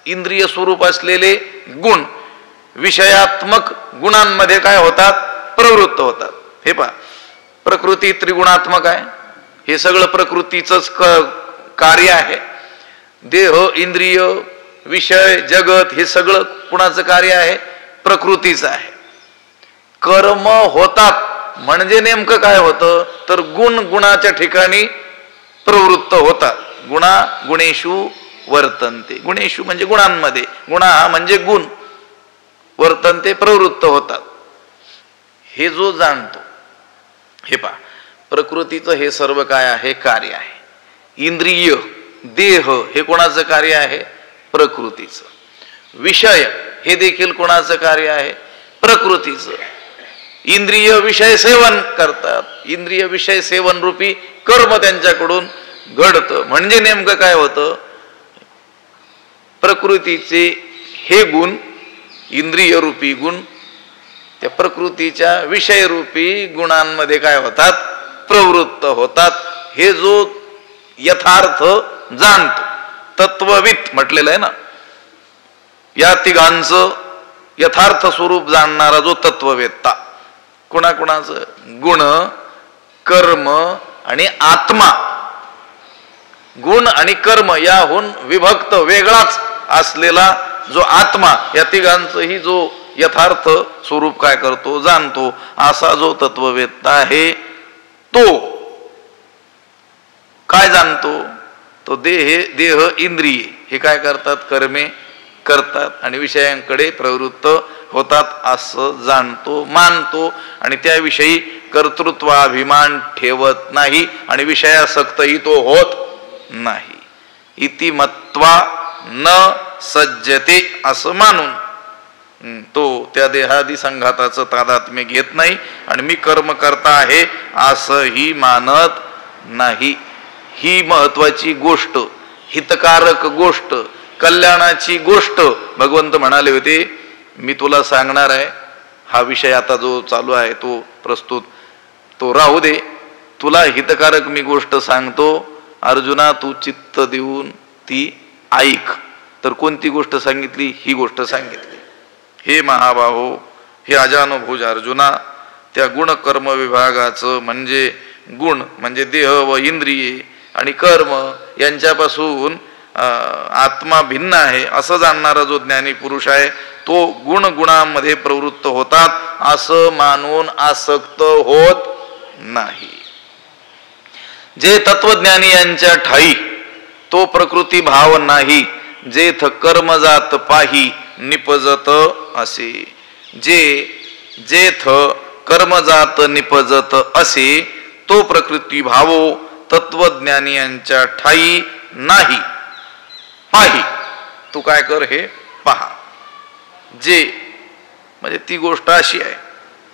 इंद्रिय स्वरूप असलेले गुण विषयात्मक गुणांमध्ये काय होतात, प्रवृत्त होतात. हे पहा, प्रकृती त्रिगुणात्मक आहे. हे सगळं प्रकृतीचंच कार्य आहे. देह, इंद्रिय, विषय, जगत हे सगळं कुणाचं कार्य आहे, प्रकृतीचं आहे. कर्म होतात म्हणजे नेमकं काय होतं, तर गुण गुणाच्या ठिकाणी प्रवृत्त होतात. गुणा गुणेषु वर्तन्ते. गुणेषु म्हणजे गुणांमध्ये, गुणा म्हणजे गुण, वर्तन्ते प्रवृत्त होतात. हे जो जाणतो, हे पहा, प्रकृतीचं हे सर्व काय आहे, कार्य आहे. इंद्रिय, देह हे कोणाचं कार्य आहे, प्रकृतीचं. विषय हे देखील कोणाचं कार्य आहे, प्रकृतीचं. इंद्रिय विषय सेवन करतात. इंद्रिय विषय सेवन रूपी कर्म त्यांच्याकडून घडतं. म्हणजे नेमकं काय होतं, प्रकृतीचे हे गुण, इंद्रिय रूपी गुण त्या प्रकृतीच्या विषय रूपी गुणांमध्ये काय होतात, प्रवृत्त होतात. हे जो यथार्थ जाणतो, तत्ववित म्हटलेलं आहे ना. या तिघांचं यथार्थ स्वरूप जाणणारा जो तत्ववेत्ता, कुणाकुणाचं? गुण, कर्म आणि आत्मा. गुण आणि कर्म याहून विभक्त वेगळाच असलेला जो आत्मा, या तिघांचंही जो यथार्थ स्वरूप काय करतो? जाणतो. असा जो तत्ववेत्ता आहे तो काय जाणतो? तो देह इंद्रिय हे काय करतात? कर्मे करतात आणि विषयांकडे प्रवृत्त होतात असं जाणतो, मानतो. आणि त्याविषयी कर्तृत्वाभिमान ठेवत नाही आणि विषयासक्तही तो होत नाही. इति मत्वा न सज्जते असं मानून तो त्या देहादी संघाताचं तादात्म्य घेत नाही आणि मी कर्म करता आहे असंही मानत नाही. ही महत्वाची गोष्ट, हितकारक गोष्ट, कल्याणाची गोष्ट भगवंत म्हणाले होते मी तुला सांगणार आहे. हा विषय आता जो चालू आहे तो प्रस्तुत तो राहू दे, तुला हितकारक मी गोष्ट सांगतो. अर्जुना तू चित्त देऊन ती ऐक. तर कोणती गोष्ट सांगितली? ही गोष्ट सांगितली. हे महाबाहो, हे अजानुभुज अर्जुना, त्या गुण कर्म विभागाचं म्हणजे गुण म्हणजे देह व इंद्रिये आणि कर्म यांच्यापासून आत्मा भिन्न आहे असं जाणणारा जो ज्ञानी पुरुष आहे तो गुण गुणांमध्ये प्रवृत्त होतात असं मानून आसक्त होत नाही. जे तत्वज्ञानी यांच्या ठाई तो प्रकृती भाव नाही, जेथ कर्मजात पाही निपजत असे. जेथ कर्मजात निपजत असे तो प्रकृती भावो तत्वज्ञानी यांच्या ठाई नाही. पाही, तू काय कर हे पहा. जे म्हणजे ती गोष्ट अशी आहे,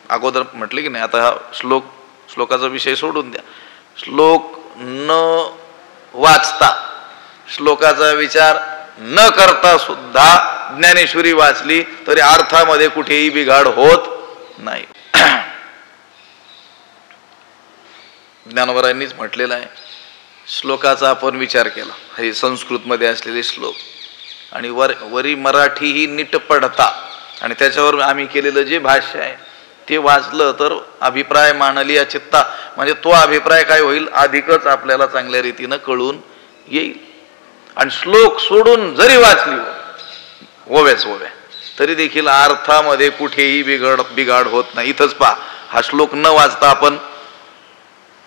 अगोदर म्हटले की नाही. आता हा श्लोकाचा विषय सोडून द्या. श्लोक न वाचता, श्लोकाचा विचार न करता सुद्धा ज्ञानेश्वरी वाचली तरी अर्थामध्ये कुठेही बिघाड होत नाही. ज्ञानोबरांनीच म्हटलेलं आहे. श्लोकाचा आपण विचार केला, हे संस्कृतमध्ये असलेले श्लोक आणि वरी मराठीही नीट पडता आणि त्याच्यावर आम्ही केलेलं जे भाष्य आहे ते वाचलं तर अभिप्राय मांडली या चित्ता म्हणजे तो अभिप्राय काय होईल अधिकच आपल्याला चांगल्या रीतीनं कळून येईल. आणि श्लोक सोडून जरी वाचली ओव्याच ओव्या तरी देखील अर्थामध्ये कुठेही बिघाड होत नाही. इथंच पहा, हा श्लोक न वाचता आपण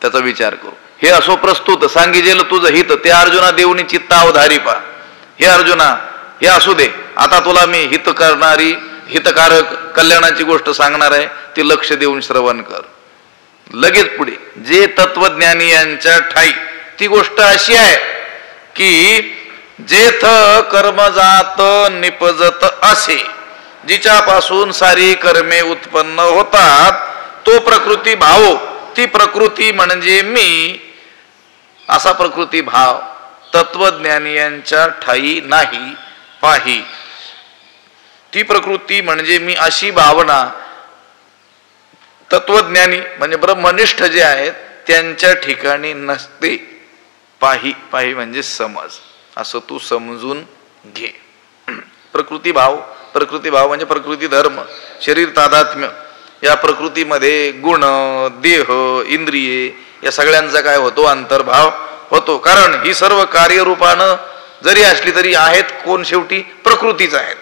त्याचा विचार करू. हे असो प्रस्तुत सांगितलेलं तुझं हित ते अर्जुना देऊनी चित्ता अवधारी पा. हे अर्जुना हे असू दे, आता तुला मी हित करणारी हितकारक कल्याणाची गोष्ट सांगणार आहे, ती लक्ष देऊन श्रवण कर. लगेच पुढे जे तत्वज्ञानी यांच्या ठाई ती गोष्ट अशी आहे की जेथ कर्मजात निपजत असे, जिच्यापासून सारी कर्मे उत्पन्न होतात तो प्रकृती भाव. ती प्रकृती म्हणजे मी, असा प्रकृती भाव तत्वज्ञानी यांच्या ठाई नाही. पाही, ती प्रकृती म्हणजे मी अशी भावना तत्वज्ञानी म्हणजे ब्रह्मनिष्ठ जे आहेत त्यांच्या ठिकाणी नसते. पाही, पाही म्हणजे समज, असं तू समजून घे. प्रकृती भाव म्हणजे प्रकृती धर्म, शरीर तादात्म्य. या प्रकृतीमध्ये गुण, देह, इंद्रिये या सगळ्यांचा काय होतो? अंतर्भाव होतो. कारण ही सर्व कार्यरूपानं जरी असली तरी आहेत कोण? शेवटी प्रकृतीच आहेत.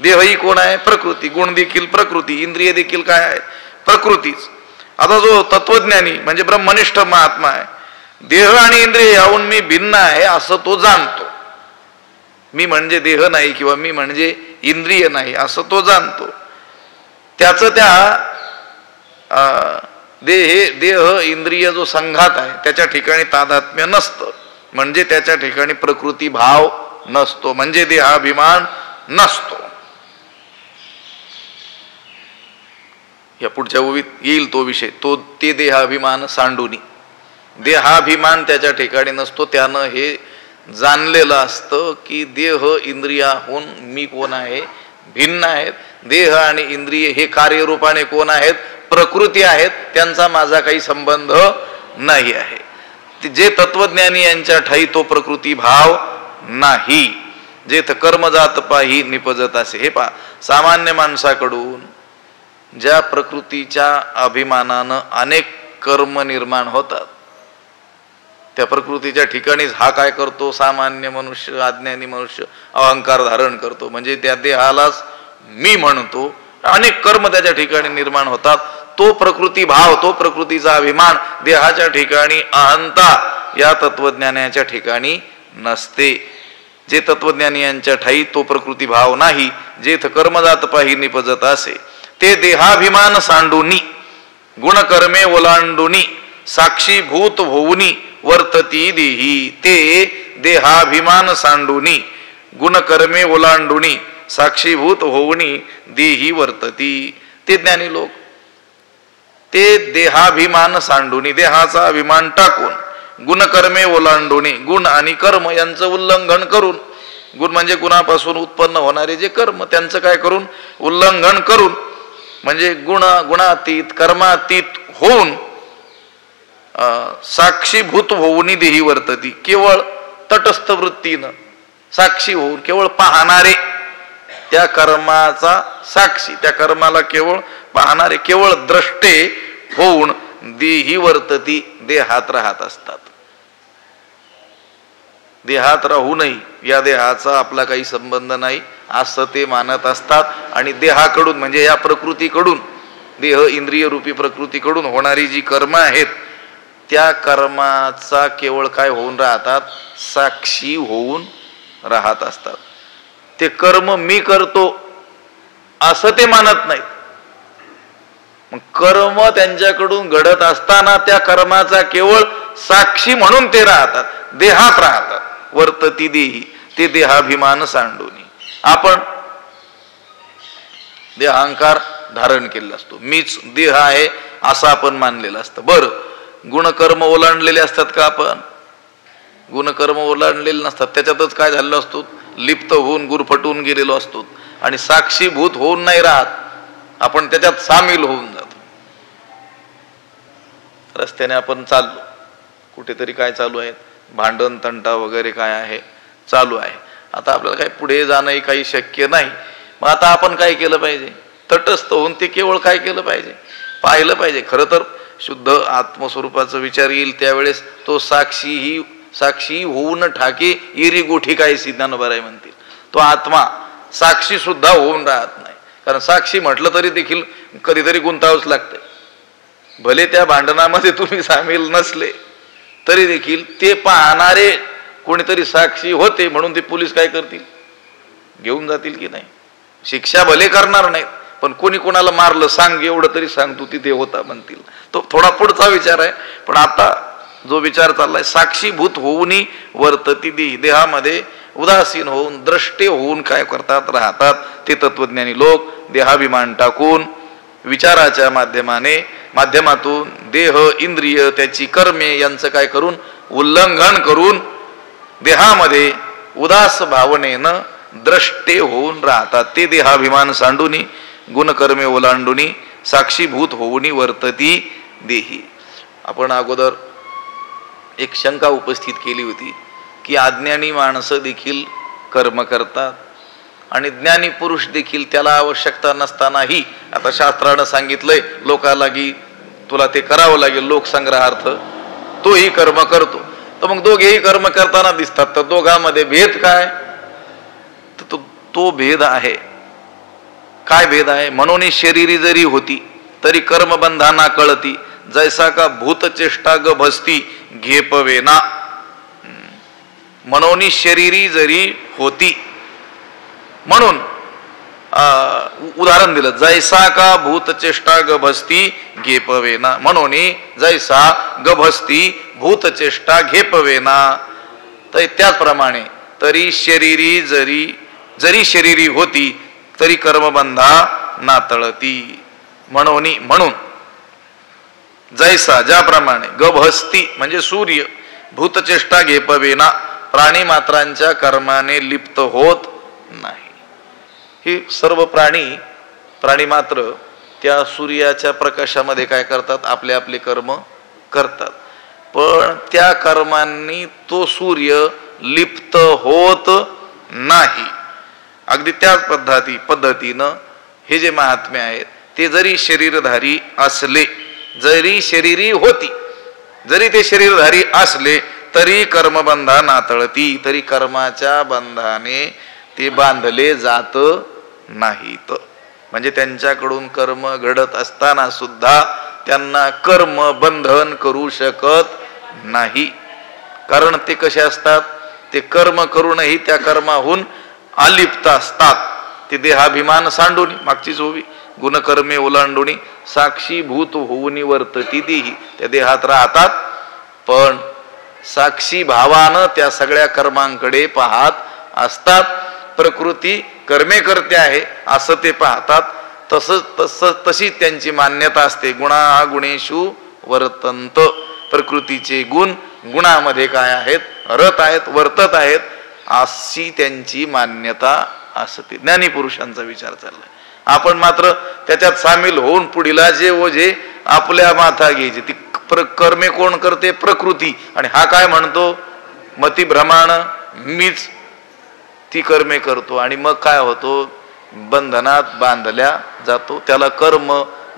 देहही कोण आहे? प्रकृती. गुण देखील प्रकृती, इंद्रिय देखील काय आहे? प्रकृतीच. आता जो तत्वज्ञानी म्हणजे ब्रह्मनिष्ठ महात्मा आहे, देह आणि इंद्रिय याहून मी भिन्न आहे असं तो जाणतो. मी म्हणजे देह नाही किंवा मी म्हणजे इंद्रिय नाही असं तो जाणतो. त्याचं त्या देह इंद्रिय जो संघात आहे त्याच्या ठिकाणी तादात्म्य नसतं, म्हणजे त्याच्या ठिकाणी प्रकृती भाव नसतो, म्हणजे देहाभिमान नसतो. या पुढच्या ओवीत येईल तो विषय, ते देहाभिमान सांडूनी. देहाभिमान त्याच्या ठिकाणी नसतो. त्यानं हे जाणलेलं असतं की देह इंद्रियाहून मी कोण आहे? भिन्न आहेत. देह आणि इंद्रिय हे कार्यरूपाने कोण आहेत? प्रकृती आहेत. त्यांचा माझा काही संबंध नाही आहे. जे तत्वज्ञानी यांच्या ठाई तो प्रकृती भाव नाही. जेथ कर्म जात पाही निपजत असे. हे पहा, सामान्य माणसाकडून ज्या प्रकृतीच्या अभिमानानं अनेक कर्म निर्माण होतात, त्या प्रकृतीच्या ठिकाणीच हा काय करतो, सामान्य मनुष्य, अज्ञानी मनुष्य अहंकार धारण करतो. म्हणजे त्या देहालाच मी म्हणतो. अनेक कर्म त्याच्या ठिकाणी निर्माण होतात. तो प्रकृती भाव, तो प्रकृतीचा अभिमान देहाच्या ठिकाणी, अहंता या तत्वज्ञानाच्या ठिकाणी नसते. जे तत्वज्ञानी यांच्या ठाई तो प्रकृती भाव नाही. जेथ कर्म जात पाही निपजत असे. ते देहाभिमान सांडूनी गुणकर्मे ओलांडुनी साक्षीभूत होऊनी वर्तती देही. ते देहाभिमान सांडुनी गुणकर्मे ओलांडुनी साक्षीभूत होऊनी देही वर्तती. ते ज्ञानी लोक ते देहाभिमान सांडुनी, देहाचा अभिमान टाकून, गुणकर्मे ओलांडुनी, गुण आणि कर्म यांचं उल्लंघन करून, गुण म्हणजे गुणापासून उत्पन्न होणारे जे कर्म, त्यांचं काय करून, उल्लंघन करून, म्हणजे गुणातीत कर्मातीत होऊन साक्षीभूत होऊनी देही वर्तती. केवळ तटस्थ वृत्तीनं साक्षी होऊन, केवळ पाहणारे, त्या कर्माचा साक्षी, त्या कर्माला केवळ पाहणारे, केवळ द्रष्टे होऊन देही वर्तती, देहात राहत असतात. देहात राहूनही या देहाचा आपला काही संबंध नाही असं ते मानत असतात. आणि देहाकडून म्हणजे या प्रकृतीकडून, देह इंद्रिय रूपी प्रकृतीकडून होणारी जी कर्म आहेत, त्या कर्माचा केवळ काय होऊन राहतात, साक्षी होऊन राहत असतात. ते कर्म मी करतो असं ते मानत नाहीत. मग कर्म त्यांच्याकडून घडत असताना त्या कर्माचा केवळ साक्षी म्हणून ते राहतात, देहात राहतात. वर्तती देही, ते देहाभिमान सांडूनी. आपण देहांकार धारण केलेला असतो, मीच देह आहे असं आपण मानलेलं असतं. बरं, गुणकर्म ओलांडलेले असतात का आपण? गुणकर्म ओलांडलेले नसतात. त्याच्यातच काय झालेलो असतो, लिप्त होऊन गुरफटून गेलेलो असतो आणि साक्षीभूत होऊन नाही राहत, आपण त्याच्यात सामील होऊन जातो. रस्त्याने आपण चाललो, कुठेतरी काय चालू आहे, भांडण तंटा वगैरे काय आहे चालू आहे. आता आपल्याला काही पुढे जाणंही काही शक्य नाही. मग आता आपण काय केलं पाहिजे, तटस्थ होऊन ते केवळ काय केलं पाहिजे, पाहिलं पाहिजे. खरं तर शुद्ध आत्मस्वरूपाचा विचार येईल त्यावेळेस तो साक्षी होऊन ठाके इरी गोठी काय ज्ञानोबाराय म्हणतील. तो आत्मा साक्षी सुद्धा होऊन राहत नाही. कारण साक्षी म्हटलं तरी देखील कधीतरी गुंतावंच लागते. भले त्या भांडणामध्ये तुम्ही सामील नसले तरी देखील ते पाहणारे कोणीतरी साक्षी होते म्हणून ते पोलीस काय करतील, घेऊन जातील की नाही. शिक्षा भले करणार नाहीत, पण कोणी कोणाला मारलं सांग, एवढं तरी सांग तू तिथे होता म्हणतील. तो थोडा पुढचा विचार आहे. पण आता जो विचार चाललाय, साक्षीभूत होऊनी वर्तती देही, देहामध्ये उदासीन होऊन द्रष्टे होऊन काय करतात, राहतात. ते तत्वज्ञानी लोक देहाभिमान टाकून विचाराच्या माध्यमातून देह इंद्रिय त्याची कर्मे यांचं काय करून, उल्लंघन करून देहामध्ये उदास भावनेनं द्रष्टे होऊन राहतात. ते देहाभिमान सांडूनी गुणकर्मे ओलांडुनी साक्षीभूत होऊनी वर्तती देही. आपण अगोदर एक शंका उपस्थित केली होती की अज्ञानी माणसं देखील कर्म करतात आणि ज्ञानी पुरुष देखील त्याला आवश्यकता नसतानाही, आता शास्त्रानं सांगितलंय लोकाला की तुला ते करावं लागेल लोकसंग्रहार्थ, तोही कर्म करतो. तर मग दोघेही कर्म करताना दिसतात. तर दोघांमध्ये भेद काय, तर तो भेद आहे. काय भेद आहे, म्हणून शरीरी जरी होती तरी कर्मबंधाना कळती, जैसा का भूतचेष्टा ग भस्ती घेपवेना. म्हणून शरीरी जरी होती, म्हणून उदाहरण दिलं, जैसा का भूतचेष्टा गभस्ती घेपवेना. म्हणून जैसा गभस्ती भूतचेष्टा घेपवेना. तर त्याचप्रमाणे तरी शरीरी जरी शरीरी होती तरी कर्मबंधा नातळती. म्हणून जैसा ज्याप्रमाणे गभस्ती म्हणजे सूर्य भूतचेष्टा घेपवेना, प्राणी मात्रांच्या कर्माने लिप्त होत नाही. हे सर्व प्राणी मात्र त्या सूर्याच्या प्रकाशामध्ये काय करतात, आपले आपले कर्म करतात. पण त्या कर्मांनी तो सूर्य लिप्त होत नाही. अगदी त्याच पद्धतीनं हे जे महात्म्य आहेत ते जरी शरीरधारी असले, जरी शरीरी होती, जरी ते शरीरधारी असले तरी कर्मबंधा नातळती, तरी कर्माच्या बंधाने ते बांधले जात नाहीत. म्हणजे त्यांच्याकडून कर्म घडत असताना सुद्धा त्यांना कर्म बंधन करू शकत नाही. कारण ते कसे असतात, ते कर्म करूनही त्या कर्माहून अलिप्त असतात. ते देहाभिमान सांडून, मागचीच होवी, गुणकर्मे ओलांडून साक्षीभूत होऊन वर्तती देही, त्या देहात राहतात पण साक्षी भावानं त्या सगळ्या कर्मांकडे पाहत असतात. प्रकृती कर्मे करते आहे असं ते पाहतात. तशी त्यांची मान्यता असते. गुणा गुणेषु वर्तन्त, प्रकृतीचे गुण गुणामध्ये काय आहेत, रत आहेत, वर्तत आहेत, अशी त्यांची मान्यता असते. ज्ञानी पुरुषांचा विचार चाललाय. आपण मात्र त्याच्यात सामील होऊन पुढीला जे ओझे आपल्या माथा घ्यायचे. ती कर्मे कोण करते, प्रकृती. आणि हा काय म्हणतो, मतिभ्रमाण, मीच ती कर्मे करतो. आणि मग काय होतो, बंधनात बांधल्या जातो. त्याला कर्म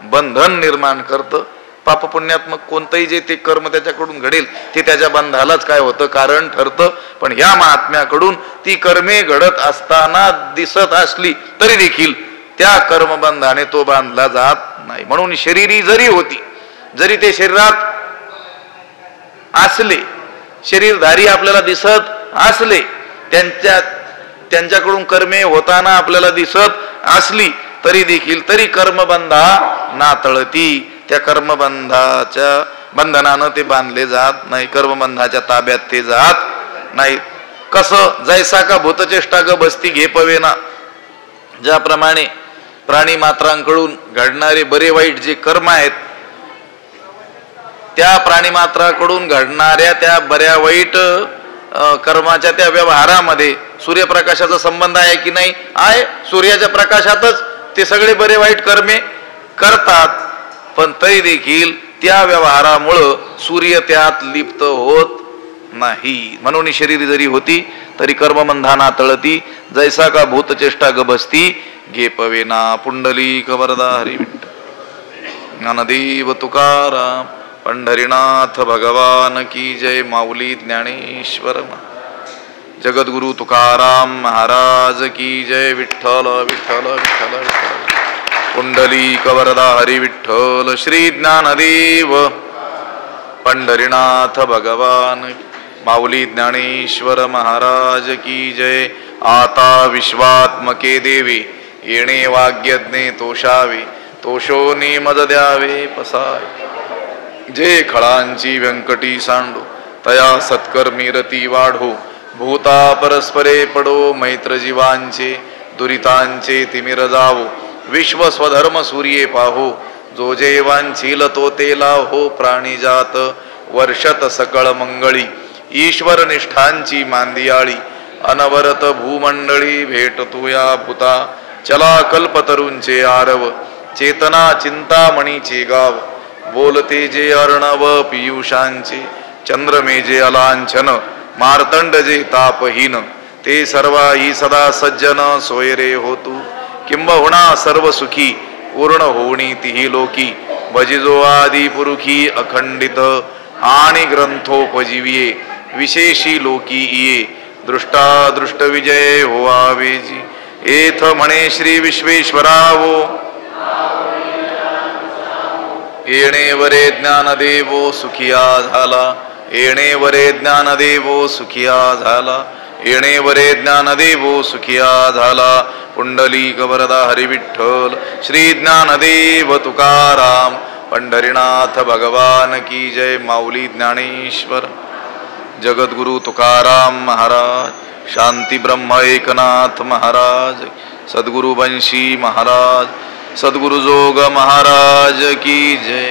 बंधन निर्माण करतं. पापपुण्यात्मक कोणतंही जे ते कर्म त्याच्याकडून घडेल ते त्याच्या बंधालाच काय होतं, कारण ठरतं. पण ह्या महात्म्याकडून ती कर्मे घडत असताना दिसत असली तरी देखील त्या कर्मबंधाने तो बांधला जात नाही. म्हणून शरीरी जरी होती, जरी ते शरीरात असले, शरीरधारी आपल्याला दिसत असले, त्यांच्याकडून कर्मे होताना आपल्याला दिसत असली तरी देखील तरी कर्मबंधा नातळती. त्या कर्मबंधाच्या बंधनानं ते बांधले जात नाही, कर्मबंधाच्या ताब्यात ते जात नाही. कसं, जैसा का भूतचेष्टा ग बसती घे पवेना, ज्याप्रमाणे प्राणी मात्रांकडून घडणारे बरे वाईट जे कर्म आहेत, त्या प्राणी मात्राकडून घडणाऱ्या त्या बऱ्या वाईट कर्माच्या त्या व्यवहारामध्ये सूर्यप्रकाशाचा संबंध आहे की नाही, आहे. सूर्याच्या प्रकाशातच ते सगळे बरे वाईट कर्मे करतात. पण तरी देखील त्या व्यवहारामुळं सूर्य त्यात लिप्त होत नाही. म्हणून शरीर जरी होती तरी कर्मबंधाना तळती. जैसा का भूतचेष्टा गबसती घे पवेना. पुंडलिक वरदा हरी विठ्ठल. ज्ञानदेव तुकाराम पंढरीनाथ भगवान की जय. माऊली ज्ञानेश्वर जगद्गुरु तुकाराम महाराज की जय. विठ्ठल विठ्ठल विठ्ठल विठ्ठल. पुंडलिक वरदा हरी विठ्ठल. श्री ज्ञानदेव पंढरीनाथ भगवान. माऊली ज्ञानेश्वर महाराज की जय. आता विश्वात्मके देवी येणे वाग्यज्ञे तोषावे, तोषोनी मद द्यावे पसाय. जे खळांची व्यंकटी सांडो तया सत्कर्मी रती वाढो. भूता परस्परे पडो मैत्र जीवांचे, दुरितांचे तिमिर जावो. विश्व स्वधर्म सूर्ये पाहो, जो जेवांचील तो तेला हो. प्राणीजात वर्षत सकळ मंगळी, ईश्वर निष्ठांची मांदियाळी. अनवरत भूमंडळी भेटतो या भूता. चला कल्पतरूंचे आरव, चेतना चिंतामणीचे गाव. बोलते जे अर्णव पियुषांचे, चंद्रमे जे अलांछन. मार्तंड जे तापहीन, ते सर्वाही सदा सज्जन. सोयरे होतू किंबहुना सर्व सुखी, पूर्ण होणी तिही लोकी. भजिजो आदि पुरुखी अखंडित, आणि ग्रंथोपजीविये. विशेषी लोकी इये, दृष्टा दृष्ट विजय होवावेजी. एथ म्हणे श्री विश्वेश्वरावो, येणे वरे ज्ञानदेवो सुखिया झाला. येणे वरे ज्ञानदेवो सुखिया झाला. येणे वरे ज्ञानदेवो सुखिया झाला. पुंडलिक वरदा हरी विठ्ठल. श्री ज्ञानदेव तुकाराम पंढरीनाथ भगवान की जय. माऊली ज्ञानेश्वर जगद्गुरु तुकाराम महाराज. शांती ब्रह्म एकनाथ महाराज. सद्गुरु बंशी महाराज. सद्गुरु जोग महाराज की जय.